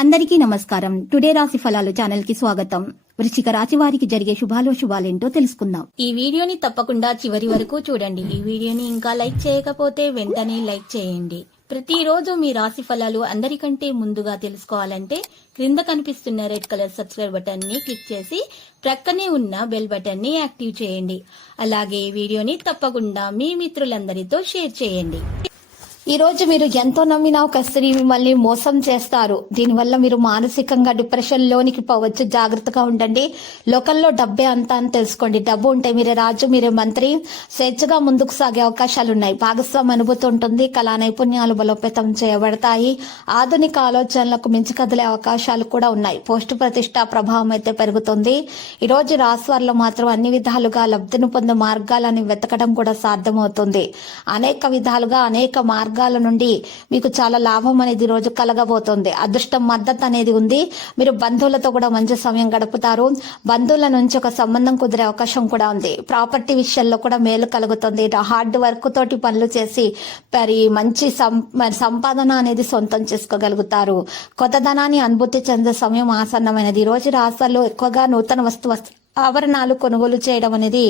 అందరికీ నమస్కారం. టుడే రాశి ఫలాలు ఛానల్ కి స్వాగతం. వృశ్చిక రాశి వారికి జరిగే శుభాలేంటో తెలుసుకుందాం. ఈ వీడియోని తప్పకుండా చివరి వరకు చూడండి. ఈ వీడియోని ఇంకా లైక్ చేయకపోతే వెంటనే లైక్ చేయండి. ప్రతిరోజు మీ రాశి ఫలాలు అందరికంటే ముందుగా తెలుసుకోవాలంటే క్రింద కనిపిస్తున్న రెడ్ కలర్ సబ్స్క్రైబ్ బటన్ ని క్లిక్ చేసి ప్రక్కనే ఉన్న బెల్ బటన్ ని యాక్టివ్ చేయండి. అలాగే ఈ వీడియోని తప్పకుండా మీ మిత్రులందరితో షేర్ చేయండి. ఈ రోజు మీరు ఎంతో నమ్మిన ఒక స్త్రీ మిమ్మల్ని మోసం చేస్తారు. దీనివల్ల మీరు మానసికంగా డిప్రెషన్ లోనికి పోవచ్చు. జాగ్రత్తగా ఉండండి. లోకంలో డబ్బే అంతా అని తెలుసుకోండి. డబ్బు ఉంటే మీరే రాజు, మీరే మంత్రి. స్వేచ్ఛగా ముందుకు సాగే అవకాశాలు ఉన్నాయి. భాగస్వామి అనుభూతి ఉంటుంది. కళా నైపుణ్యాలు బలోపేతం చేయబడతాయి. ఆధునిక ఆలోచనలకు మించి కదిలే అవకాశాలు కూడా ఉన్నాయి. పోస్టు ప్రతిష్ట ప్రభావం అయితే పెరుగుతుంది. ఈ రోజు రాశివారిలో మాత్రం అన్ని విధాలుగా లబ్ధిని పొందే మార్గాలను వెతకడం కూడా సాధ్యమవుతుంది. అనేక విధాలుగా అనేక మార్గాల నుండి మీకు చాలా లాభం అనేది రోజు కలగబోతుంది. అదృష్టం మద్దతు అనేది ఉంది. మీరు బంధువులతో కూడా మంచి సమయం గడుపుతారు. బంధువుల నుంచి ఒక సంబంధం కుదిరే అవకాశం కూడా ఉంది. ప్రాపర్టీ విషయంలో కూడా మేలు కలుగుతుంది. హార్డ్ వర్క్ తోటి పనులు చేసి మంచి సంపాదన అనేది సొంతం చేసుకోగలుగుతారు. కొత్త ధనాన్ని అనుభూతి చెందే సమయం ఆసన్నమైనది. ఈ రోజు రాష్ట్రాల్లో ఎక్కువగా నూతన వస్తు ఆభరణాలు కొనుగోలు చేయడం అనేది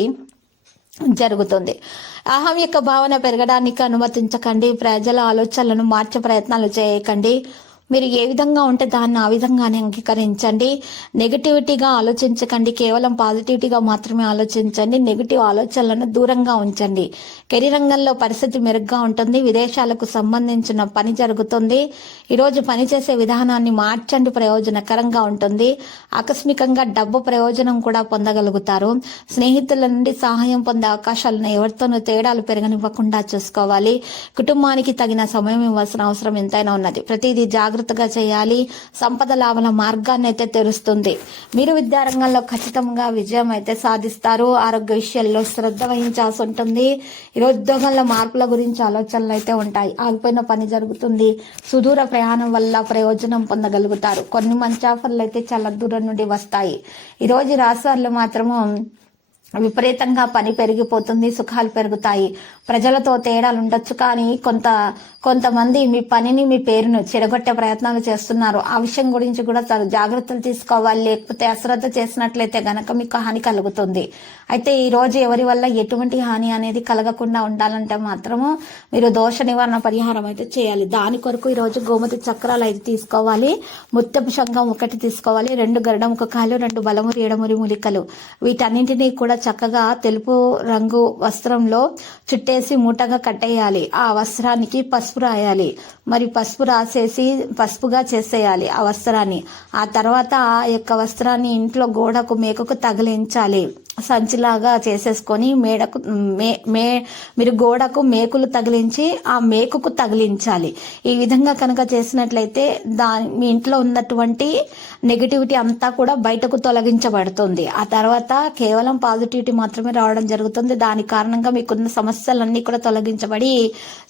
జరుగుతుంది. అహం యొక్క భావన పెరగడానికి అనుమతించకండి. ప్రజల ఆలోచనలను మార్చే ప్రయత్నాలు చేయకండి. మీరు ఏ విధంగా ఉంటే దాన్ని ఆ విధంగానే అంగీకరించండి. నెగటివిటీగా ఆలోచించకండి. కేవలం పాజిటివిటీగా మాత్రమే ఆలోచించండి. నెగటివ్ ఆలోచనలను దూరంగా ఉంచండి. కెరీర్ రంగంలో పరిస్థితి మెరుగ్గా ఉంటుంది. విదేశాలకు సంబంధించిన పని జరుగుతుంది. ఈరోజు పనిచేసే విధానాన్ని మార్చండి. ప్రయోజనకరంగా ఉంటుంది. ఆకస్మికంగా డబ్బు ప్రయోజనం కూడా పొందగలుగుతారు. స్నేహితుల నుండి సహాయం పొందే అవకాశాలను ఎవరితోనూ తేడాలు పెరగనివ్వకుండా చూసుకోవాలి. కుటుంబానికి తగిన సమయం ఇవ్వాల్సిన అవసరం ఎంతైనా ఉన్నది. ప్రతిదీ జాగ్రత్తగా చేయాలి. సంపద లాభాల మార్గాన్ని అయితే తెరుస్తుంది. మీరు విద్యారంగంలో ఖచ్చితంగా విజయం అయితే సాధిస్తారు. ఆరోగ్య విషయాల్లో శ్రద్ధ వహించాల్సి ఉంటుంది. ఈరోజు ఉద్యోగంలో మార్పుల గురించి ఆలోచనలు అయితే ఉంటాయి. ఆగిపోయిన పని జరుగుతుంది. సుదూర ప్రయాణం వల్ల ప్రయోజనం పొందగలుగుతారు. కొన్ని మంచి ఆఫర్లు అయితే చాలా దూరం నుండి వస్తాయి. ఈరోజు రాశి వాళ్ళు మాత్రము విపరీతంగా పని పెరిగిపోతుంది. సుఖాలు పెరుగుతాయి. ప్రజలతో తేడాలు ఉండొచ్చు, కానీ కొంతమంది మీ పనిని మీ పేరును చెడగొట్టే ప్రయత్నాలు చేస్తున్నారు. ఆ విషయం గురించి కూడా జాగ్రత్తలు తీసుకోవాలి. లేకపోతే అశ్రద్ధ చేసినట్లయితే గనక మీకు హాని కలుగుతుంది. అయితే ఈ రోజు ఎవరి వల్ల ఎటువంటి హాని అనేది కలగకుండా ఉండాలంటే మాత్రము మీరు దోష నివారణ పరిహారం అయితే చేయాలి. దాని కొరకు ఈ రోజు గోమతి చక్రాలు 5 తీసుకోవాలి. ముత్యపు శంఖం 1 తీసుకోవాలి. 2 గరుడముఖ కాయలు, 2 బలమురి ఎడమురి మూలికలు. వీటన్నింటినీ కూడా చక్కగా తెలుపు రంగు వస్త్రంలో చుట్టేసి మూటగా కట్టేయాలి. ఆ వస్త్రానికి పసుపు రాయాలి. మరి పసుపు రాసేసి పసుపుగా చేసేయాలి ఆ వస్త్రాన్ని. ఆ తర్వాత ఆ యొక్క వస్త్రాన్ని ఇంట్లో గోడకు మేకకు తగిలించాలి. సంచిలాగా చేసేసుకొని మీరు గోడకు మేకులు తగిలించి ఆ మేకుకు తగిలించాలి. ఈ విధంగా కనుక చేసినట్లయితే మీ ఇంట్లో ఉన్నటువంటి నెగిటివిటీ అంతా కూడా బయటకు తొలగించబడుతుంది. ఆ తర్వాత కేవలం పాజిటివిటీ మాత్రమే రావడం జరుగుతుంది. దాని కారణంగా మీకున్న సమస్యలన్నీ కూడా తొలగించబడి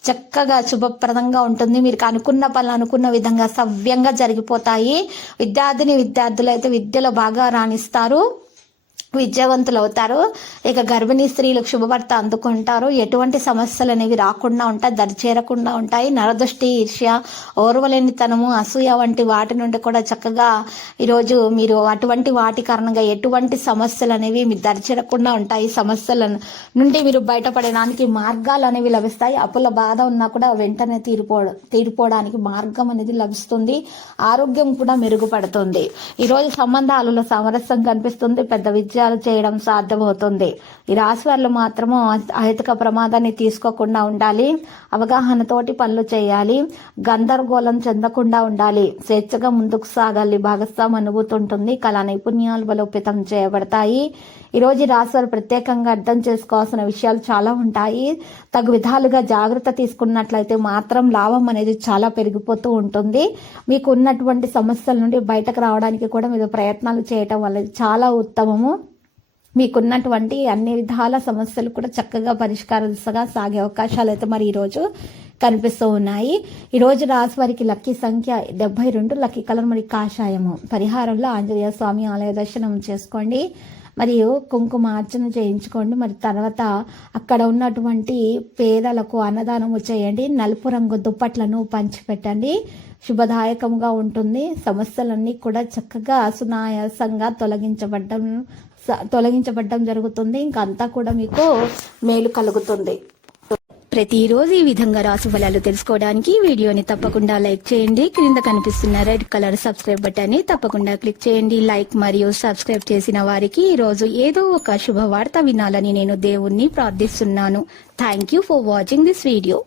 చక్కగా శుభప్రదంగా ఉంటుంది. మీరు అనుకున్న పనులు అనుకున్న విధంగా సవ్యంగా జరిగిపోతాయి. విద్యార్థులు అయితే విద్యలో బాగా రాణిస్తారు. విద్యావంతులు అవుతారు. ఇక గర్భిణీ స్త్రీలకు శుభవార్త అందుకుంటారు. ఎటువంటి సమస్యలు అనేవి రాకుండా ఉంటాయి, దరిచేరకుండా ఉంటాయి. నరదృష్టి, ఈర్ష్య, ఓర్వలేనితనము, అసూయ వంటి వాటి నుండి కూడా చక్కగా ఈరోజు మీరు అటువంటి వాటి కారణంగా ఎటువంటి సమస్యలు అనేవి మీ దరిచేరకుండా ఉంటాయి. సమస్యల నుండి మీరు బయటపడడానికి మార్గాలు అనేవి లభిస్తాయి. అప్పుల బాధ ఉన్నా కూడా వెంటనే తీరిపోవడానికి మార్గం అనేది లభిస్తుంది. ఆరోగ్యం కూడా మెరుగుపడుతుంది. ఈరోజు సంబంధాలలో సామరస్యం కనిపిస్తుంది. పెద్ద విజయాలు చేయడం సాధ్యమవుతుంది. ఈ రాశి వాళ్ళు మాత్రము అహితక ప్రమాదాన్ని తీసుకోకుండా ఉండాలి. అవగాహనతోటి పనులు చేయాలి. గందరగోళం చెందకుండా ఉండాలి. స్వేచ్ఛగా ముందుకు సాగాలి. భాగస్వామి అనుభూతి ఉంటుంది. కళా నైపుణ్యాలు బలోపేతం చేయబడతాయి. ఈరోజు రాశి వారు ప్రత్యేకంగా అర్థం చేసుకోవాల్సిన విషయాలు చాలా ఉంటాయి. తగు విధాలుగా జాగ్రత్త తీసుకున్నట్లయితే మాత్రం లాభం అనేది చాలా పెరిగిపోతూ ఉంటుంది. మీకు ఉన్నటువంటి సమస్యల నుండి బయటకు రావడానికి కూడా మీరు ప్రయత్నాలు చేయటం వల్ల చాలా ఉత్తమము. మీకున్నటువంటి అన్ని విధాల సమస్యలు కూడా చక్కగా పరిష్కార దిశగా సాగే అవకాశాలు అయితే మరి ఈరోజు కనిపిస్తూ ఉన్నాయి. ఈరోజు రాశి వారికి లక్కీ సంఖ్య 72, లక్కీ కలర్ మరి కాషాయము. పరిహారంలో ఆంజనేయ స్వామి ఆలయ దర్శనం చేసుకోండి. మరియు కుంకుమార్చన చేయించుకోండి. మరి తర్వాత అక్కడ ఉన్నటువంటి పేదలకు అన్నదానము చేయండి. నలుపు రంగు దుప్పట్లను పంచిపెట్టండి. శుభదాయకంగా ఉంటుంది. సమస్యలన్నీ కూడా చక్కగా సునాయాసంగా తొలగించబడ్డం జరుగుతుంది. ఇంకా అంతా కూడా మీకు మేలు కలుగుతుంది. ప్రతిరోజు ఈ విధంగా రాశి ఫలాలు తెలుసుకోవడానికి వీడియోని తప్పకుండా లైక్ చేయండి. క్రింద కనిపిస్తున్న రెడ్ కలర్ సబ్స్క్రైబ్ బటన్ ని తప్పకుండా క్లిక్ చేయండి. లైక్ మరియు సబ్స్క్రైబ్ చేసిన వారికి ఈ రోజు ఏదో ఒక శుభవార్త వినాలని నేను దేవుణ్ణి ప్రార్థిస్తున్నాను. Thank you for watching this video.